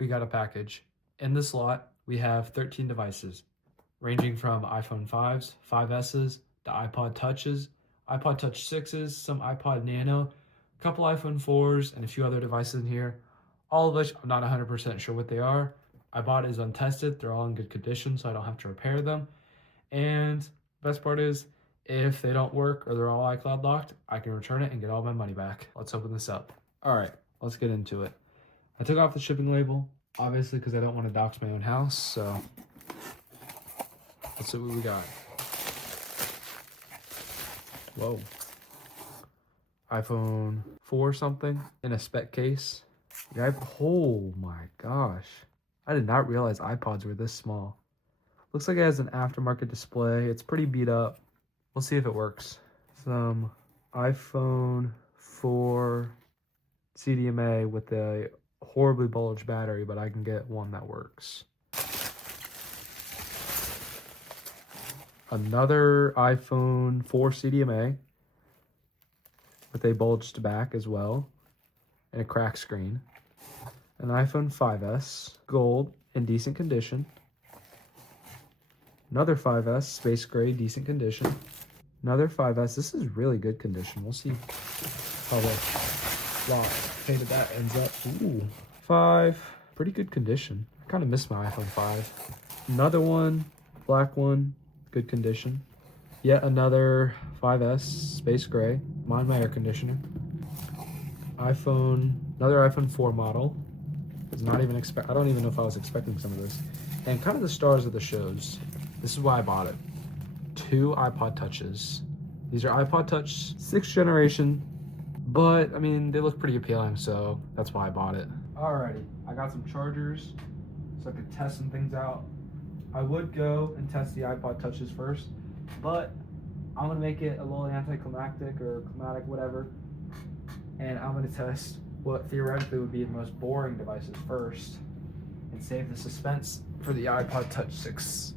we got a package. In this lot, we have 13 devices, ranging from iPhone 5s, 5Ss, to iPod Touches, iPod Touch 6s, some iPod Nano, a couple iPhone 4s, and a few other devices in here. All of which I'm not 100% sure what they are. I bought it as untested. They're all in good condition, so I don't have to repair them. And best part is, if they don't work or they're all iCloud locked, I can return it and get all my money back. Let's open this up. All right, let's get into it. I took off the shipping label, obviously because I don't want to dox my own house, so let's see what we got. Whoa. iPhone 4 something in a spec case. Oh my gosh. I did not realize iPods were this small. Looks like it has an aftermarket display. It's pretty beat up. We'll see if it works. Some iPhone 4 CDMA with a horribly bulged battery, but I can get one that works. Another iPhone 4 CDMA with a bulged back as well and a cracked screen. An iPhone 5S, gold, in decent condition. Another 5S, space gray, decent condition. Another 5S, this is really good condition. We'll see how the lot painted that ends up. Ooh, 5, pretty good condition. I kind of miss my iPhone 5. Another one, black one, good condition. Yet another 5S, space gray. Mind my air conditioner. Another iPhone 4 model. I don't even know if I was expecting some of this. And kind of the stars of the shows. This is why I bought it. 2 iPod Touches. These are iPod Touch 6th generation, but I mean, they look pretty appealing, so that's why I bought it. Alrighty, I got some chargers so I could test some things out. I would go and test the iPod Touches first, but I'm gonna make it a little anticlimactic or climatic, whatever. And I'm gonna test what theoretically would be the most boring devices first and save the suspense for the iPod Touch 6.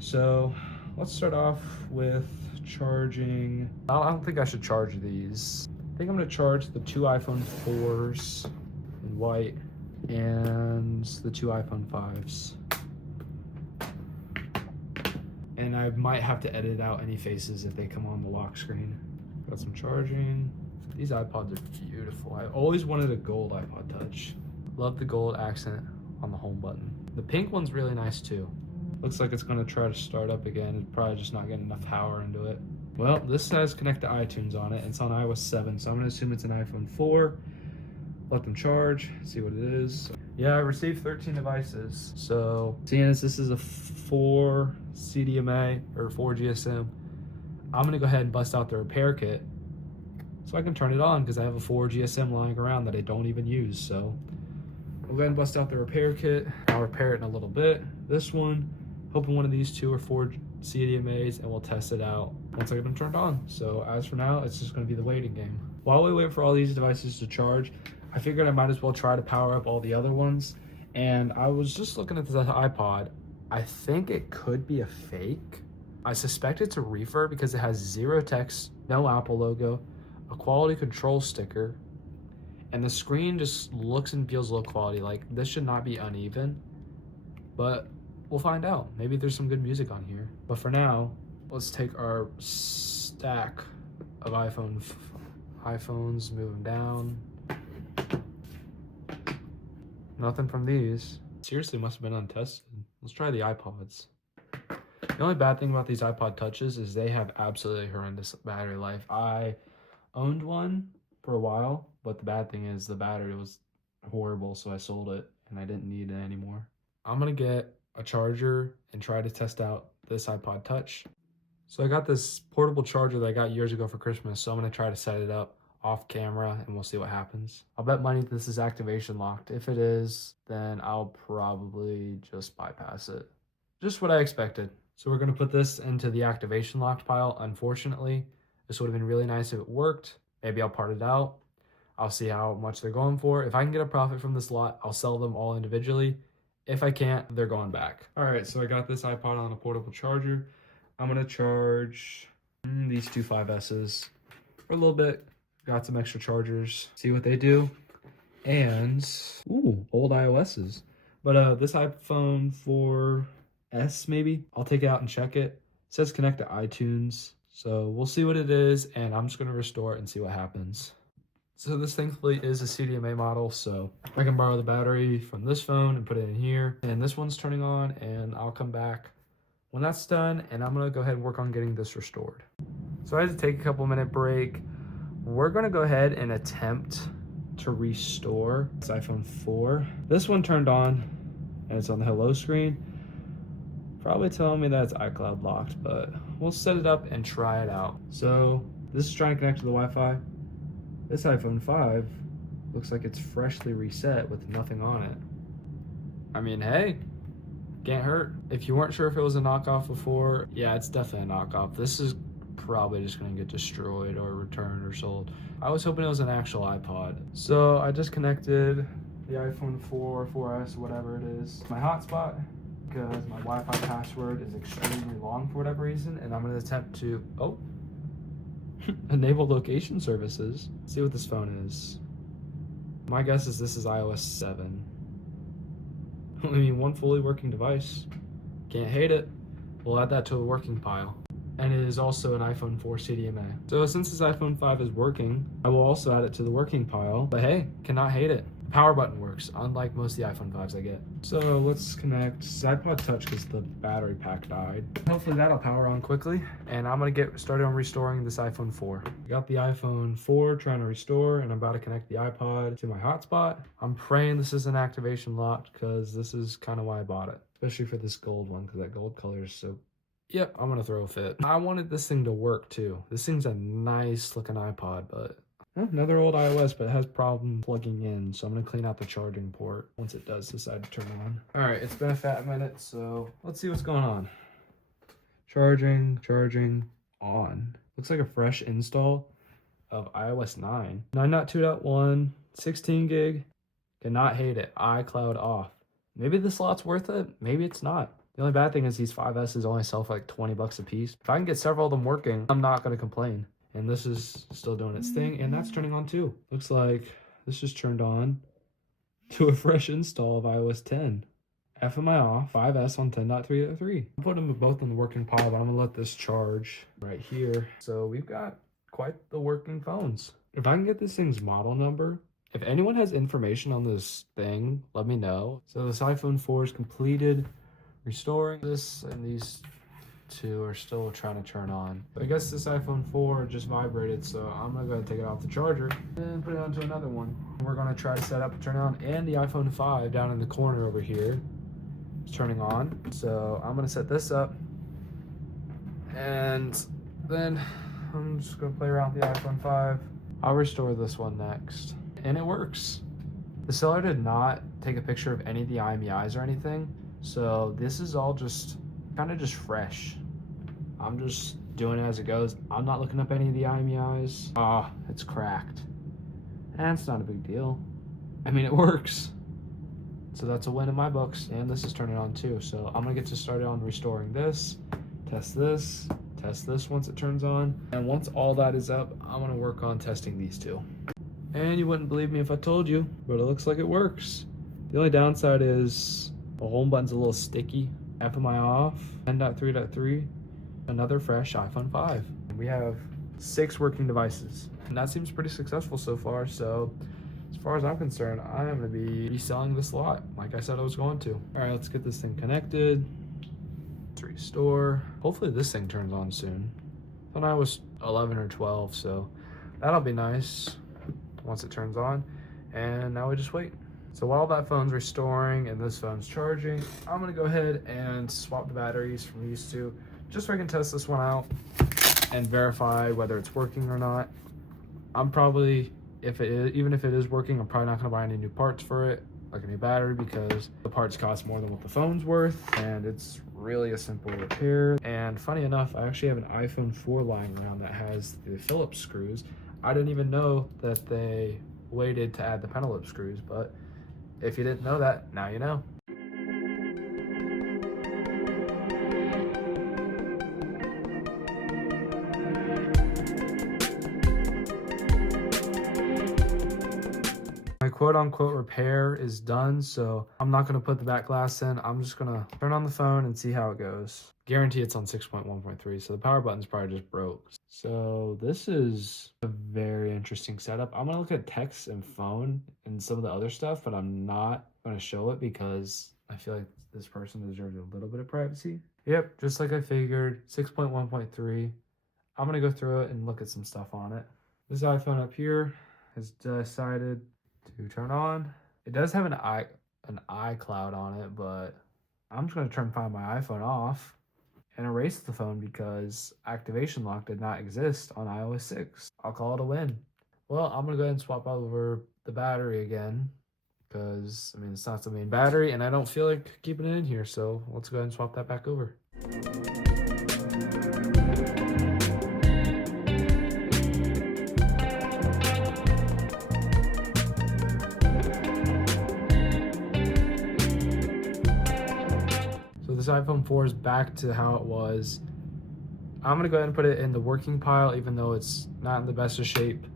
So let's start off with charging. I don't think I should charge these. I think I'm gonna charge the 2 iPhone 4s in white and the 2 iPhone 5s. And I might have to edit out any faces if they come on the lock screen. Got some charging. These iPods are beautiful. I always wanted a gold iPod Touch. Love the gold accent on the home button. The pink one's really nice too. Looks like it's gonna try to start up again. It's probably just not getting enough power into it. Well, this says connect to iTunes on it. It's on iOS 7, so I'm gonna assume it's an iPhone 4. Let them charge, see what it is. Yeah, I received 13 devices. So seeing as this is a 4 CDMA or 4 GSM, I'm gonna go ahead and bust out the repair kit so I can turn it on because I have a 4 GSM lying around that I don't even use. So I'll go ahead and bust out the repair kit. I'll repair it in a little bit. This one, hoping one of these 2 or 4 CDMAs, and we'll test it out once I get them turned on. So as for now, it's just gonna be the waiting game. While we wait for all these devices to charge, I figured I might as well try to power up all the other ones. And I was just looking at this iPod. I think it could be a fake. I suspect it's a refurb because it has 0 text, no Apple logo, a quality control sticker, and the screen just looks and feels low quality. Like, this should not be uneven, but we'll find out. Maybe there's some good music on here. But for now, let's take our stack of iPhones, move them down. Nothing from these. Seriously, must have been untested. Let's try the iPods. The only bad thing about these iPod Touches is they have absolutely horrendous battery life. I owned one for a while, but the bad thing is the battery was horrible, so I sold it and I didn't need it anymore. I'm gonna get a charger and try to test out this iPod Touch. So I got this portable charger that I got years ago for Christmas, so I'm gonna try to set it up off camera and we'll see what happens. I'll bet money this is activation locked. If it is, then I'll probably just bypass it. Just what I expected. So we're gonna put this into the activation locked pile. Unfortunately, this would have been really nice if it worked. Maybe I'll part it out. I'll see how much they're going for. If I can get a profit from this lot, I'll sell them all individually. If I can't, they're going back. All right, so I got this iPod on a portable charger. I'm gonna charge these 2 5Ss for a little bit. Got some extra chargers, see what they do. And, ooh, old iOSs. But this iPhone 4S maybe, I'll take it out and check it. It says connect to iTunes, so we'll see what it is, and I'm just gonna restore it and see what happens. So this thankfully is a CDMA model, so I can borrow the battery from this phone and put it in here. And this one's turning on, and I'll come back when that's done, and I'm gonna go ahead and work on getting this restored. So I had to take a couple minute break. We're gonna go ahead and attempt to restore this iPhone 4. This one turned on, and it's on the hello screen. Probably telling me that it's iCloud locked, but we'll set it up and try it out. So this is trying to connect to the Wi-Fi. This iPhone 5 looks like it's freshly reset with nothing on it. I mean, hey, can't hurt. If you weren't sure if it was a knockoff before, yeah, it's definitely a knockoff. This is probably just gonna get destroyed or returned or sold. I was hoping it was an actual iPod. So I just connected the iPhone 4, 4S, whatever it is, my hotspot, because my Wi-Fi password is extremely long for whatever reason, and I'm gonna attempt to, enable location services. See what this phone is. My guess is this is iOS 7. I mean, one fully working device. Can't hate it. We'll add that to a working pile. And it is also an iPhone 4 CDMA. So since this iPhone 5 is working, I will also add it to the working pile. But hey, cannot hate it. The power button works, unlike most of the iPhone 5s I get. So let's connect iPod Touch because the battery pack died. Hopefully that'll power on quickly. And I'm gonna get started on restoring this iPhone 4. Got the iPhone 4 trying to restore, and I'm about to connect the iPod to my hotspot. I'm praying this isn't activation locked because this is kind of why I bought it. Especially for this gold one, because that gold color is so... Yep, I'm gonna throw a fit. I wanted this thing to work too. This thing's a nice looking iPod, but another old iOS, but it has problem plugging in. So I'm gonna clean out the charging port once it does decide to turn on. All right, it's been a fat minute, so let's see what's going on. Charging, on. Looks like a fresh install of iOS 9. 9.2.1, 16 gig. Cannot hate it. iCloud off. Maybe the slot's worth it. Maybe it's not. The only bad thing is these 5S's only sell for like 20 bucks a piece. If I can get several of them working, I'm not going to complain. And this is still doing its thing, and that's turning on too. Looks like this just turned on to a fresh install of iOS 10. FMI off, 5S on 10.3.3. I'm putting them both in the working pile, but I'm going to let this charge right here. So we've got quite the working phones. If I can get this thing's model number, if anyone has information on this thing, let me know. So this iPhone 4 is completed restoring this, and these two are still trying to turn on. But I guess this iPhone 4 just vibrated, so I'm gonna go ahead and take it off the charger and put it onto another one. We're gonna try to set up and turn on, and the iPhone 5 down in the corner over here is turning on. So I'm gonna set this up, and then I'm just gonna play around with the iPhone 5. I'll restore this one next, and it works. The seller did not take a picture of any of the IMEIs or anything, so this is all just kind of just fresh. I'm just doing it as it goes. I'm not looking up any of the IMEIs. It's cracked. And it's not a big deal. I mean, it works. So that's a win in my books. And this is turning on too. So I'm gonna get to started on restoring this, test this once it turns on. And once all that is up, I'm gonna work on testing these two. And you wouldn't believe me if I told you, but it looks like it works. The only downside is the home button's a little sticky. FMI off, 10.3.3, another fresh iPhone 5. And we have 6 working devices. And that seems pretty successful so far. So as far as I'm concerned, I am gonna be reselling this lot like I said I was going to. All right, let's get this thing connected. Let's restore. Hopefully this thing turns on soon. I thought I was 11 or 12, so that'll be nice once it turns on. And now we just wait. So while that phone's restoring and this phone's charging, I'm gonna go ahead and swap the batteries from these two, just so I can test this one out and verify whether it's working or not. I'm probably, even if it is working, I'm probably not gonna buy any new parts for it, like a new battery, because the parts cost more than what the phone's worth, and it's really a simple repair. And funny enough, I actually have an iPhone 4 lying around that has the Phillips screws. I didn't even know that they waited to add the Penelope screws, but if you didn't know that, now you know. My quote quote-unquote repair is done, so I'm not going to put the back glass in. I'm just going to turn on the phone and see how it goes. Guarantee it's on 6.1.3, so the power button's probably just broke. So this is a very interesting setup. I'm going to look at text and phone and some of the other stuff, but I'm not going to show it because I feel like this person deserves a little bit of privacy. Yep, just like I figured, 6.1.3. I'm going to go through it and look at some stuff on it. This iPhone up here has decided to turn on. It does have an iCloud on it, but I'm just going to find my iPhone off and erase the phone because activation lock did not exist on iOS 6. I'll call it a win. Well, I'm going to go ahead and swap over the battery again because, I mean, it's not the main battery and I don't feel like keeping it in here. So let's go ahead and swap that back over. This iPhone 4 is back to how it was. I'm gonna go ahead and put it in the working pile, even though it's not in the best of shape.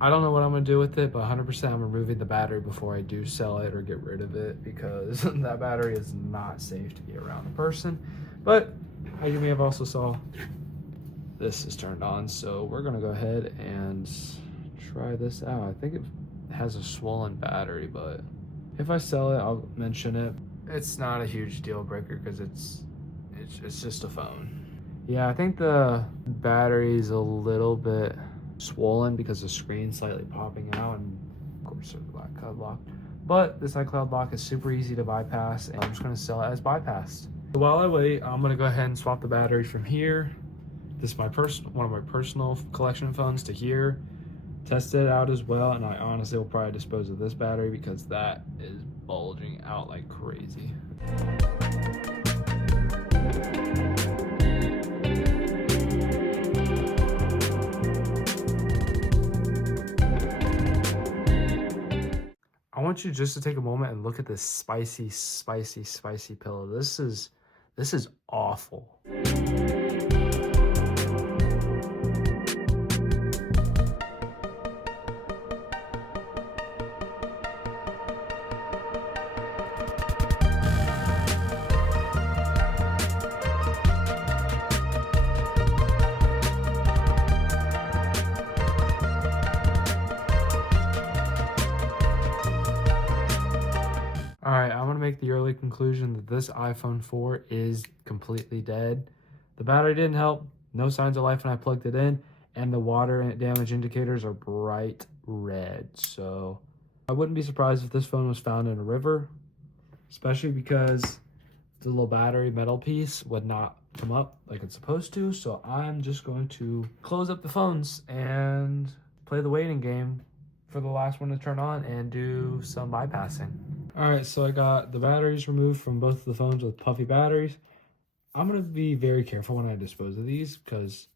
I don't know what I'm gonna do with it, but 100% I'm removing the battery before I do sell it or get rid of it because that battery is not safe to be around a person. But as you may have also saw, this is turned on, so we're gonna go ahead and try this out. I think it has a swollen battery, but if I sell it, I'll mention it. It's not a huge deal breaker because it's just a phone. Yeah, I think the battery's a little bit swollen because the screen's slightly popping out, and of course there's the iCloud lock. But this iCloud lock is super easy to bypass, and I'm just gonna sell it as bypassed. So while I wait, I'm gonna go ahead and swap the battery from here. This is one of my personal collection of phones to here. Test it out as well, and I honestly will probably dispose of this battery because that is bulging out like crazy. I want you just to take a moment and look at this spicy pillow. This is awful. Alright, I'm going to make the early conclusion that this iPhone 4 is completely dead. The battery didn't help, no signs of life when I plugged it in, and the water damage indicators are bright red. So I wouldn't be surprised if this phone was found in a river, especially because the little battery metal piece would not come up like it's supposed to. So I'm just going to close up the phones and play the waiting game for the last one to turn on and do some bypassing. Alright, so I got the batteries removed from both of the phones with puffy batteries. I'm going to be very careful when I dispose of these because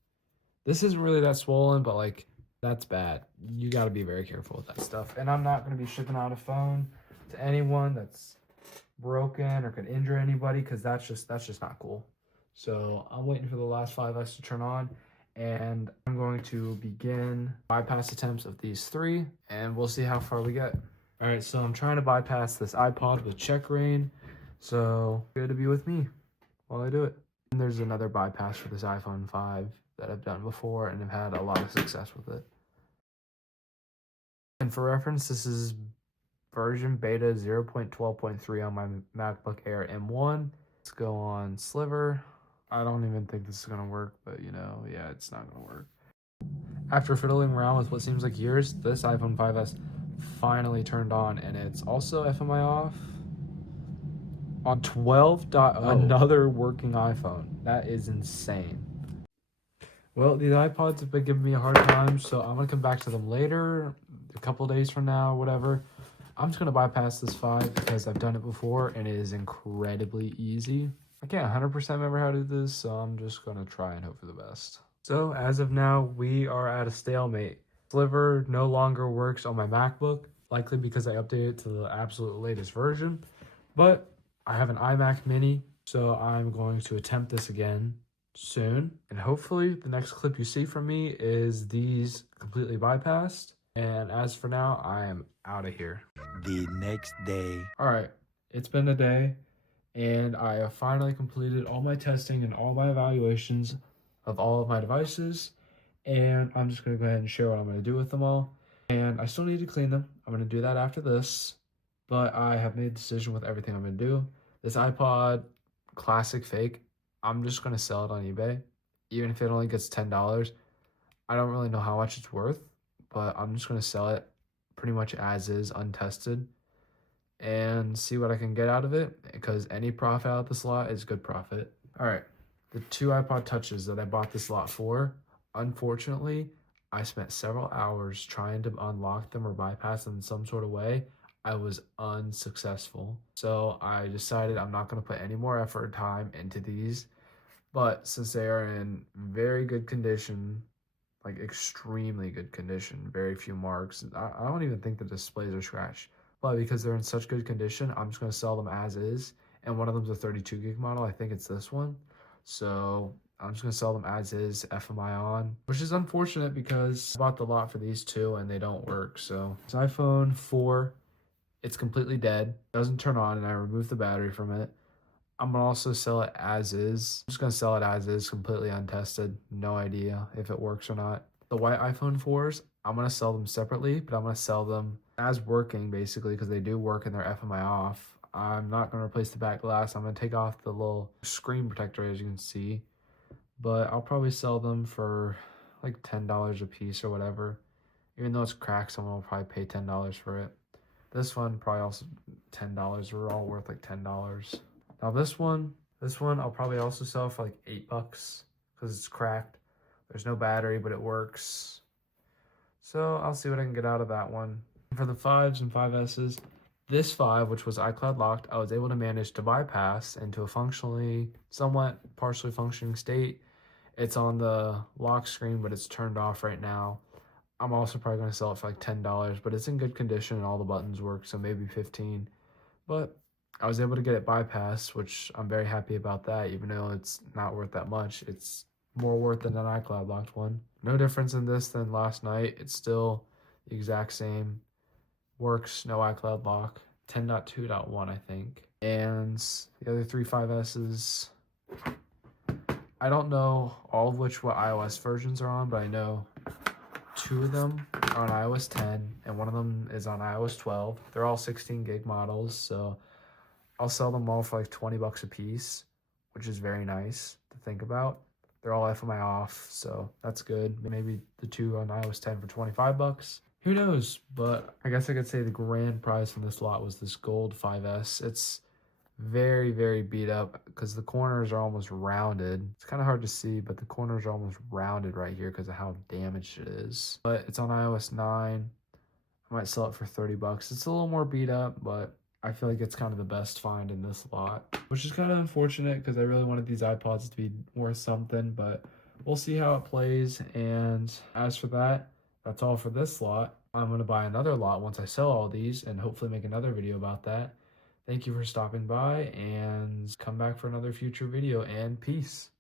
this isn't really that swollen, but like that's bad. You got to be very careful with that stuff. And I'm not going to be shipping out a phone to anyone that's broken or could injure anybody because that's just not cool. So I'm waiting for the last 5S to turn on, and I'm going to begin bypass attempts of these 3, and we'll see how far we get. All right, so I'm trying to bypass this iPod with check rain, so good to be with me while I do it. And there's another bypass for this iPhone 5 that I've done before and have had a lot of success with it. And for reference, this is version beta 0.12.3 on my MacBook Air M1. Let's go on Sliver. I don't even think this is gonna work, but you know, yeah, it's not gonna work. After fiddling around with what seems like years, this iPhone 5S finally turned on, and it's also FMI off on 12.0. Another working iPhone. That is insane. Well, these iPods have been giving me a hard time, so I'm gonna come back to them later, a couple days from now, whatever. I'm just gonna bypass this 5 because I've done it before and it is incredibly easy. I can't 100% remember how to do this, so I'm just gonna try and hope for the best. So as of now, we are at a stalemate. Sliver no longer works on my MacBook, likely because I updated it to the absolute latest version. But I have an iMac mini, so I'm going to attempt this again soon. And hopefully the next clip you see from me is these completely bypassed. And as for now, I am out of here. The next day. All right, it's been a day, and I have finally completed all my testing and all my evaluations of all of my devices. And I'm just going to go ahead and share what I'm going to do with them all. And I still need to clean them. I'm going to do that after this. But I have made a decision with everything I'm going to do. This iPod Classic Fake, I'm just going to sell it on eBay. Even if it only gets $10. I don't really know how much it's worth, but I'm just going to sell it pretty much as is, untested, and see what I can get out of it, because any profit out of this lot is good profit. All right, the 2 iPod Touches that I bought this lot for, unfortunately, I spent several hours trying to unlock them or bypass them in some sort of way. I was unsuccessful. So I decided I'm not going to put any more effort or time into these. But since they are in very good condition, like extremely good condition, very few marks, I don't even think the displays are scratched. But because they're in such good condition, I'm just going to sell them as is. And one of them's a 32 gig model. I think it's this one. So I'm just going to sell them as is, FMI on, which is unfortunate because I bought the lot for these two and they don't work. So it's iPhone 4. It's completely dead. Doesn't turn on, and I removed the battery from it. I'm going to also sell it as is. I'm just going to sell it as is, completely untested. No idea if it works or not. The white iPhone 4s, I'm going to sell them separately, but I'm going to sell them as working, basically, because they do work and they're FMI off. I'm not going to replace the back glass. I'm going to take off the little screen protector, as you can see. But I'll probably sell them for like $10 a piece or whatever. Even though it's cracked, someone will probably pay $10 for it. This one probably also $10. We're all worth like $10. Now this one I'll probably also sell for like $8 because it's cracked. There's no battery, but it works. So I'll see what I can get out of that one. For the 5s and 5Ss, this 5, which was iCloud locked, I was able to manage to bypass into a functionally, somewhat partially functioning state. It's on the lock screen, but it's turned off right now. I'm also probably going to sell it for like $10, but it's in good condition and all the buttons work, so maybe 15. But I was able to get it bypassed, which I'm very happy about that, even though it's not worth that much. It's more worth than an iCloud locked one. No difference in this than last night. It's still the exact same. Works, no iCloud lock. 10.2.1, I think. And the other 3 5Ss, I don't know all of what iOS versions are on, but I know 2 of them are on iOS 10 and one of them is on iOS 12. They're all 16 gig models, so I'll sell them all for like $20 a piece, which is very nice to think about. They're all FMI off, so that's good. Maybe the 2 on iOS 10 for $25. Who knows? But I guess I could say the grand prize from this lot was this gold 5S. It's very, very beat up because the corners are almost rounded. It's kind of hard to see, but the corners are almost rounded right here because of how damaged it is. But it's on iOS 9. I might sell it for $30. It's a little more beat up, but I feel like it's kind of the best find in this lot, which is kind of unfortunate because I really wanted these iPods to be worth something, but we'll see how it plays. And as for that, that's all for this lot. I'm going to buy another lot once I sell all these and hopefully make another video about that. Thank you for stopping by and come back for another future video, and peace.